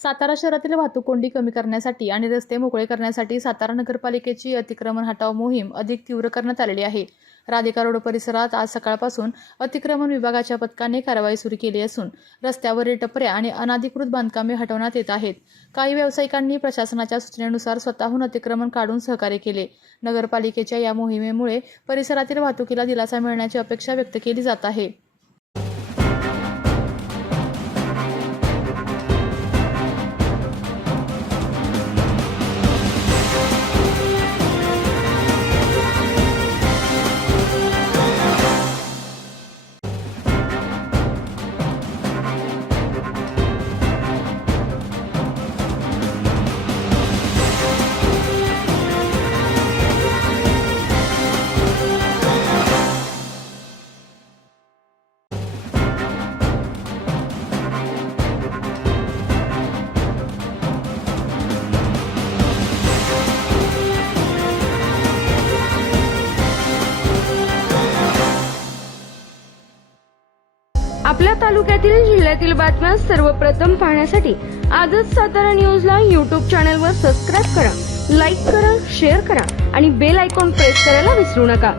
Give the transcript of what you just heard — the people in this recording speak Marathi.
सातारा शहरातील वाहतूक कोंडी कमी करण्यासाठी आणि रस्ते मोकळे करण्यासाठी सातारा नगरपालिकेची अतिक्रमण हटाव मोहीम अधिक तीव्र करण्यात आलेली आहे। राधिका रोड परिसरात आज सकाळपासून अतिक्रमण विभागाच्या पथकाने कारवाई सुरू केली असून रस्त्यावरील टपऱ्या आणि अनधिकृत बांधकामे हटवण्यात येत आहेत। काही व्यावसायिकांनी प्रशासनाच्या सूचनेनुसार स्वतःहून अतिक्रमण काढून सहकार्य केले। नगरपालिकेच्या या मोहिमेमुळे परिसरातील वाहतुकीला दिलासा मिळण्याची अपेक्षा व्यक्त केली जात आहे। आपल्या तालुक्यातील जिल्ह्यातील बातम्या सर्वप्रथम पाहण्यासाठी आजच सातारा न्यूजला YouTube चॅनलवर सबस्क्राइब करा, लाईक करा, शेअर करा आणि बेल आयकॉन प्रेस करायला विसरू नका।